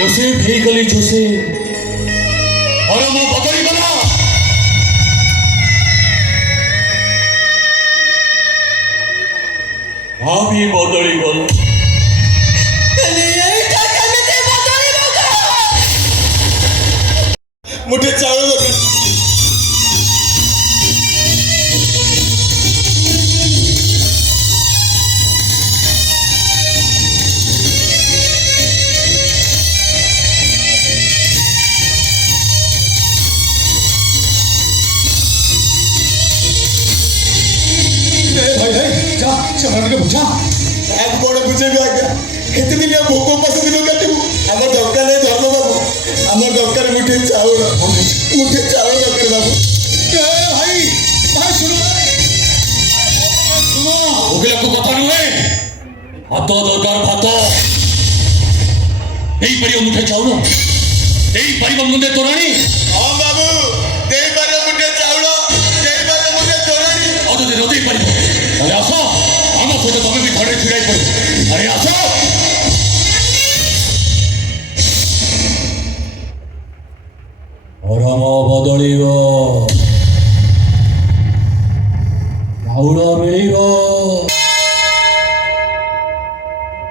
जोसेफ ହେଇଗଲି जोसेफ ଧର୍ମ ବଦଳିଗଲା। ଭାବି ବଦଳିଗଲା। मुठे चावल दरकार बुझा आज बड़ बुझेबी आज्ञा केते दिन भोक उपास दिन काटू आम दरकार नहीं धर्म बाबू आम दरकार मुठे चाउल दरकार बाबू भाई भाई सुनो सुनो ওগুলা কথা নুহে ভাত দরকার ভাত এই পারিব মুঠে চাউল এই পারিব মুন্দে তোরানি हाँ बाबू दे पारे मुठे चाउल दे पारे मुठे तोरानी অত দিন ওতেই পারিব তাহলে আসো আমার সাথে তুমি বি ধরে ছিড়াই পড়ো আরে আসো ধর্ম বদলিব ଚାଉଳ ମିଳିବ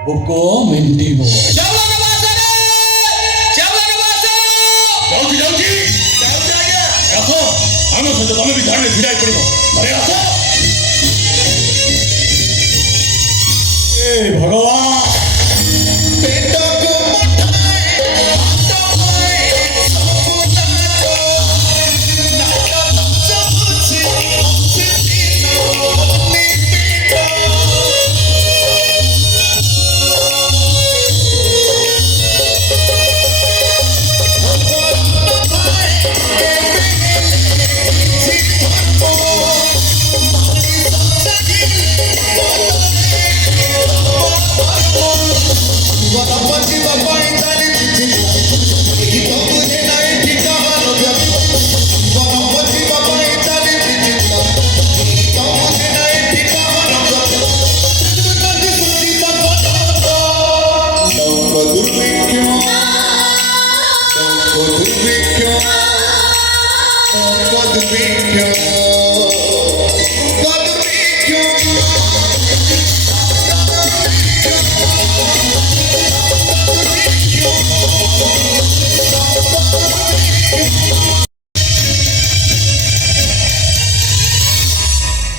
ଭୋକ ମେଣ୍ଟିବ। ଯାଉଛି ଯାଉଛି ଆସ ଆମ ସହିତ ତମେ ବି ଧାରଣରେ ଛିଡ଼ା ପଡ଼ିବ ଆରେ ଆସ ଏ ଭଗବାନ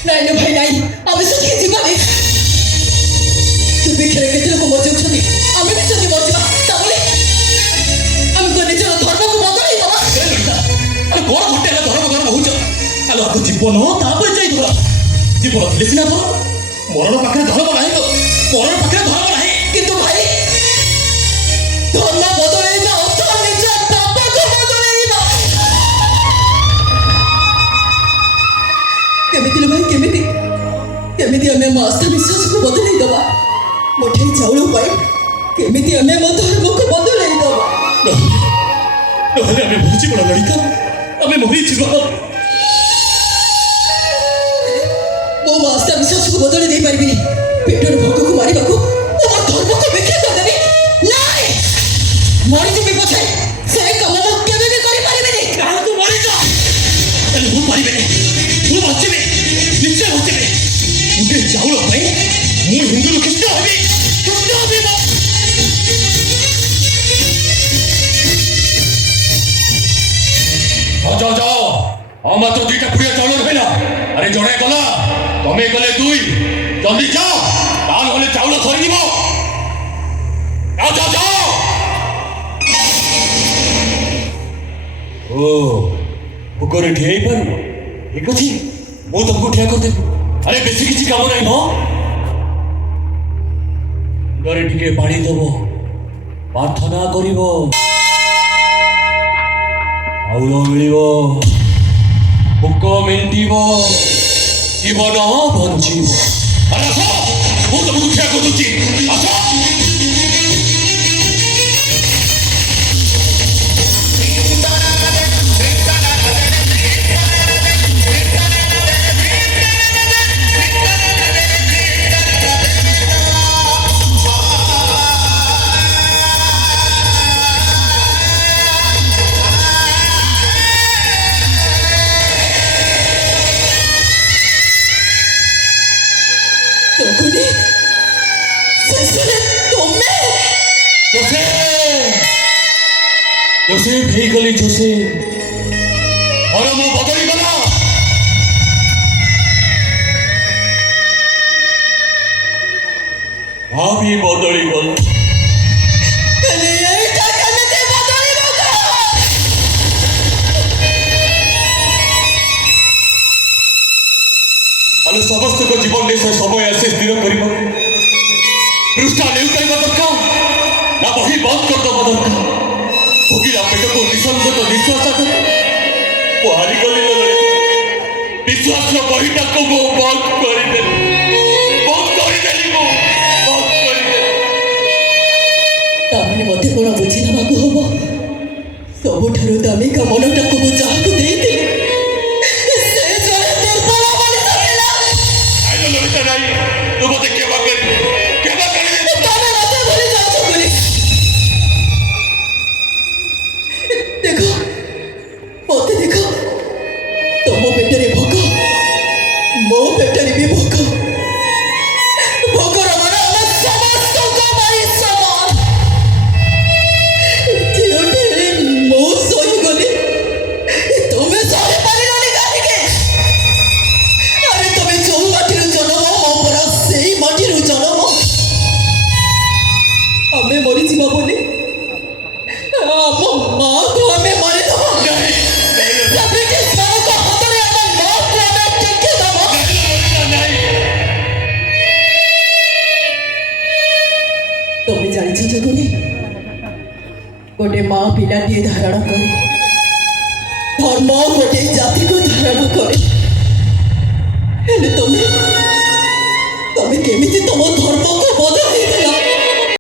ନାଇଁ ଭାଇ ନାଇଁ ଆମେ ସେଠିକି ଯିବାନି ତୁମେ ଖେଳ କେତେ ଲୋକ ମରିଯାଉଛନ୍ତି ଆମେ ବି ଯଦି ମରିଯିବା ତାହେଲେ ଆମେ ତ ନିଜର ଧର୍ମକୁ ବଦଳେଇ ଦେବା ଆରେ ବଡ଼ ଘଣ୍ଟେ ହେଲା ଧର୍ମ ଧର୍ମ ହଉଛ ଆଲୋ ଆଗ ଜୀବନ ତାପରେ ଯାଇ ଧର ଜୀବନ ଥିଲେ ସିନା ଧର ମରଣ ପାଖରେ ଧର୍ମ ନାହିଁ ତ ମରଣ ପାଖରେ ଧର୍ମ ନାହିଁ କିନ୍ତୁ ଭାଇ ଧର୍ମ ବଦଳେଇବା ଅର୍ଥ ନିଜ ପାପକୁ ବଦଳେଇବା କେମିତି ଭାଇ କେମିତି କେମିତି ଆମେ ଆମ ଆସ୍ଥା ବିଶ୍ୱାସକୁ ବଦଳେଇ ଦେବା ମୁଠେଇ ଚାଉଳ ପାଇଁ କେମିତି ଆମେ ଆମ ଧର୍ମକୁ ବଦଳେଇ ଦେବା ନହେଲେ ଆମେ ମରିଯିବ ନା ଲଳିତା ଆମେ ମରିଯିବ ମୁଁ ମୋ ଆସ୍ଥା ବିଶ୍ୱାସକୁ ବଦଳେଇ ଦେଇପାରିବିନି ପେଟର ଭୋକକୁ ମାରିବାକୁ ମୋ ଧର୍ମକୁ ବିକ୍ରି କରିଦେବି ନାଇଁ ମରିଯିବି ପଛେ ସେ କାମ ମୁଁ କେବେ ବି କରିପାରିବିନି କାହାକୁ ମରିଛ ତାହେଲେ ମୁଁ ପାରିବିନି ମୁଁ ବଞ୍ଚିବି ନିଶ୍ଚୟ ବଞ୍ଚିବି ଗୋଟେ ଚାଉଳ ପାଇଁ ମୁଁ ହିନ୍ଦୁରୁ ଖ୍ରୀଷ୍ଟ ହେବି ଯାଅ ଯାଅ ହଁ ମାତ୍ର ଦୁଇଟା ପୁଡ଼ିଆ ଚାଉଳ ରହିଲା ଆରେ ଜଣେ ଗଲା ତମେ ଗଲେ ଦୁଇ ଜଲ୍ଦି ଯାଅ ତା ନହେଲେ ଚାଉଳ ସରିଯିବ ଯାଅ ଯାଅ ଯାଅ ଓ ଭୋକରେ ଠିଆ ହେଇପାରିବ ଠିକ ଅଛି ମୁଁ ତମକୁ ଠିଆ କରିଦେବି ଆରେ ବେଶୀ କିଛି କାମ ନାହିଁ ମ ମୁଣ୍ଡରେ ଟିକେ ପାଣି ଦେବ ପ୍ରାର୍ଥନା କରିବ ଚାଉଳ ମିଳିବ ଭୋକ ମେଣ୍ଟିବ ଜୀବନ ବଞ୍ଚିବ ଆରେ ଆସ ମୁଁ ତମକୁ ଠିଆ କରିଦେଉଛି ଆସ ତୁମେ ଜୋସେଫ ହେଇଗଲି ଜୋସେଫ ମୋର ମୁଁ ବଦଳି ଗଲା ଭାବି ବଦଳି ଗଲ ହେଲେ ଏଇଟା କେମିତି ବଦଳିବ କହ? ଆମେ ସମସ୍ତଙ୍କ ଜୀବନରେ ସେ ସମୟ ଆସେ ସ୍ଥିର କରିବା ପୃଷ୍ଠା ଲେଉଟାଇବା ଦରକାର ନା ବହି ବନ୍ଦ କରିଦେବା ଦରକାର ଭୋଗିଲା ପେଟକୁ ନିଃସଙ୍ଗତ ନିଶ୍ୱାସ କରେ ମୁଁ ହାରିଗଲି ବିଶ୍ୱାସର ବହିଟାକୁ ମୁଁ ବନ୍ଦ କରିଦେଲି ମୁଁ ବନ୍ଦ କରିଦେଲି ତାମାନେ ମୋତେ କ'ଣ ବୁଝି ନେବାକୁ ହବ? ସବୁଠାରୁ ଦାମିକା ମନଟାକୁ ମୁଁ ଯାହାକୁ ଦେଇଥିଲି ସେ ଜଣେ ଦୁର୍ବଳ ମଣିଷ ଥିଲା। ଆଇନ ଲଳିତା ନାଇଁ ତୁ ମୋତେ କ୍ଷମା କରିଦେ ତମେ ମୋତେ ଭୁଲି ଯାଉଛ ବୋଲି। ଦେଖ ମୋତେ ଦେଖ ତମ ପେଟରେ ଭୋକ ମୋ ପେଟରେ ବି ଭୋକ ଭୋକର ମାନ ଆମ ସମସ୍ତଙ୍କ ପାଇଁ ସମାନ। ଯେଉଁଠି ମୁଁ ସହିଗଲି ତୁମେ ସହିପାରିଲନି କାହିଁକି? ଆରେ ତମେ ଯୋଉ ମାଟିରୁ ଜନ୍ମ ମୋ ପରା ସେଇ ମାଟିରୁ ଜନ୍ମ। ଆମେ ମରିଯିବା ବୋଲି ଆମ ମାଆକୁ ଆମେ ମାରିଦେବା ବ୍ରିଟିଶମାନଙ୍କ ହାତରେ ଆମ ମାଆକୁ ଆମେ ଟେକିଦେବା। ତମେ ଜାଣିଛ ଜଗୁନି ଗୋଟେ ମା ପିଲାଟିଏ ଧାରଣ କରେ ଧର୍ମ ଗୋଟେ ଜାତି